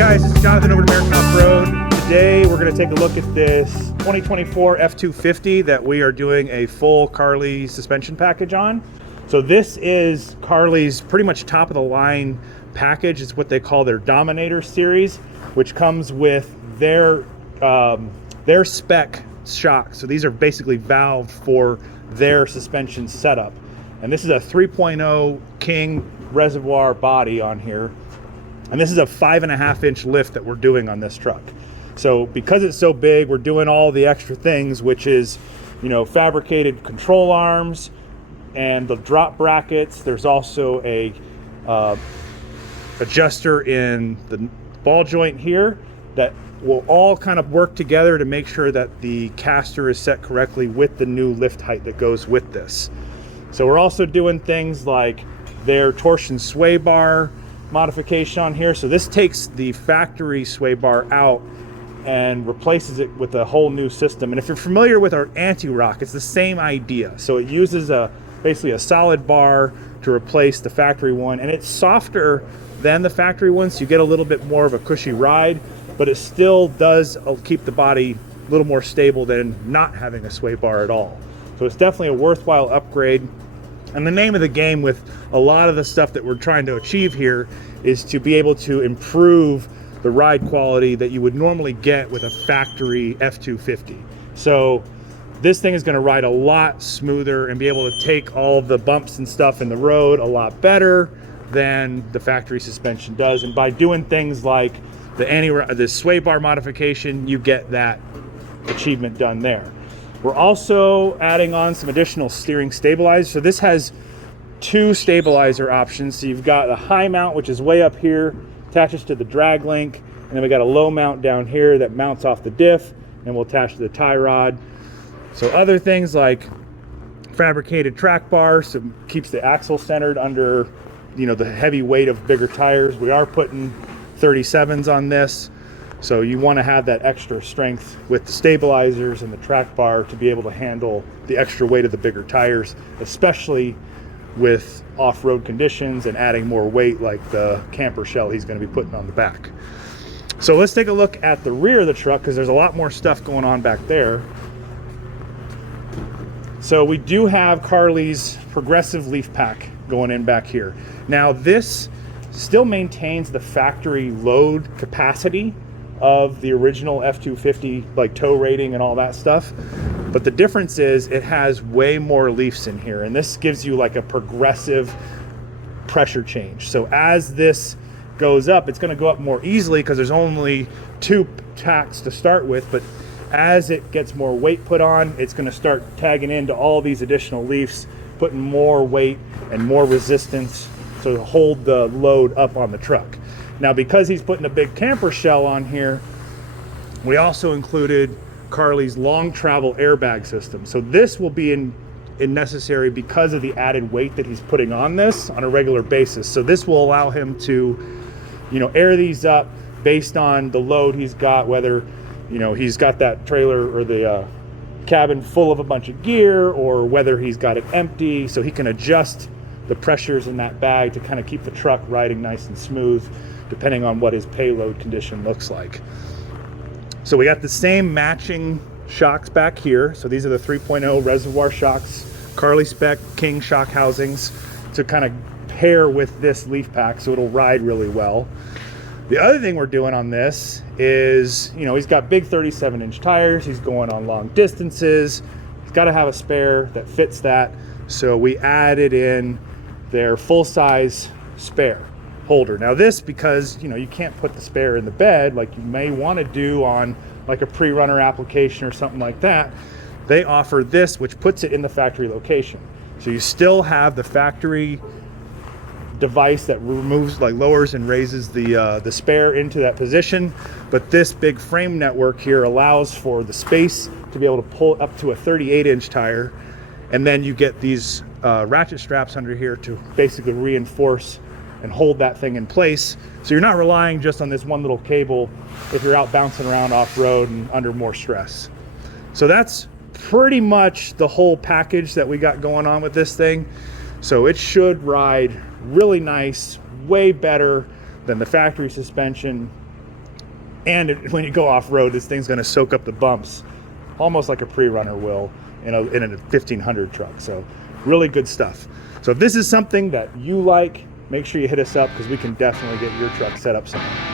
guys, this is Jonathan over at American Off-Road. Today we're going to take a look at this 2024 F-250 that we are doing a full Carli suspension package on. So this is Carli's pretty much top of the line package. It's what they call their Dominator series, which comes with their spec shocks. So these are basically valved for their suspension setup. And this is a 3.0 King Reservoir body on here. And this is a 5.5-inch lift that we're doing on this truck. So because it's so big, we're doing all the extra things, which is, fabricated control arms and the drop brackets. There's also a adjuster in the ball joint here that will all kind of work together to make sure that the caster is set correctly with the new lift height that goes with this. So we're also doing things like their torsion sway bar modification on here. So this takes the factory sway bar out and replaces it with a whole new system. And if you're familiar with our anti-rock, it's the same idea. So it uses basically a solid bar to replace the factory one, and it's softer than the factory one, so you get a little bit more of a cushy ride, but it still does keep the body a little more stable than not having a sway bar at all. So it's definitely a worthwhile upgrade. And the name of the game with a lot of the stuff that we're trying to achieve here is to be able to improve the ride quality that you would normally get with a factory F-250. So this thing is going to ride a lot smoother and be able to take all the bumps and stuff in the road a lot better than the factory suspension does. And by doing things like the sway bar modification, you get that achievement done there. We're also adding on some additional steering stabilizers. So this has two stabilizer options. So you've got a high mount, which is way up here, attaches to the drag link, and then we got a low mount down here that mounts off the diff and will attach to the tie rod. So other things like fabricated track bar, so keeps the axle centered under the heavy weight of bigger tires. We are putting 37s on this. So you want to have that extra strength with the stabilizers and the track bar to be able to handle the extra weight of the bigger tires, especially with off-road conditions and adding more weight like the camper shell he's going to be putting on the back. So let's take a look at the rear of the truck because there's a lot more stuff going on back there. So we do have Carli's progressive leaf pack going in back here. Now this still maintains the factory load capacity of the original F-250, like tow rating and all that stuff. But the difference is it has way more leafs in here, and this gives you like a progressive pressure change. So as this goes up, it's going to go up more easily because there's only two tacks to start with, but as it gets more weight put on, it's going to start tagging into all these additional leafs, putting more weight and more resistance to hold the load up on the truck. Now, because he's putting a big camper shell on here, we also included Carli's long travel airbag system. So this will be necessary because of the added weight that he's putting on this on a regular basis. So this will allow him to, air these up based on the load he's got, whether, he's got that trailer or the cabin full of a bunch of gear, or whether he's got it empty, so he can adjust the pressures in that bag to kind of keep the truck riding nice and smooth, depending on what his payload condition looks like. So we got the same matching shocks back here. So these are the 3.0 Reservoir shocks, Carli spec King shock housings to kind of pair with this leaf pack so it'll ride really well. The other thing we're doing on this is, he's got big 37-inch tires. He's going on long distances. He's got to have a spare that fits that. So we added in their full-size spare holder. Now this, because you can't put the spare in the bed like you may want to do on like a pre-runner application or something like that, they offer this, which puts it in the factory location. So you still have the factory device that removes, like lowers and raises the spare into that position, but this big frame network here allows for the space to be able to pull up to a 38-inch tire, and then you get these ratchet straps under here to basically reinforce and hold that thing in place. So you're not relying just on this one little cable if you're out bouncing around off-road and under more stress. So that's pretty much the whole package that we got going on with this thing. So it should ride really nice, way better than the factory suspension, And when you go off-road, this thing's going to soak up the bumps almost like a pre-runner will in a 1500 truck. So really good stuff. So if this is something that you like, make sure you hit us up, because we can definitely get your truck set up somewhere.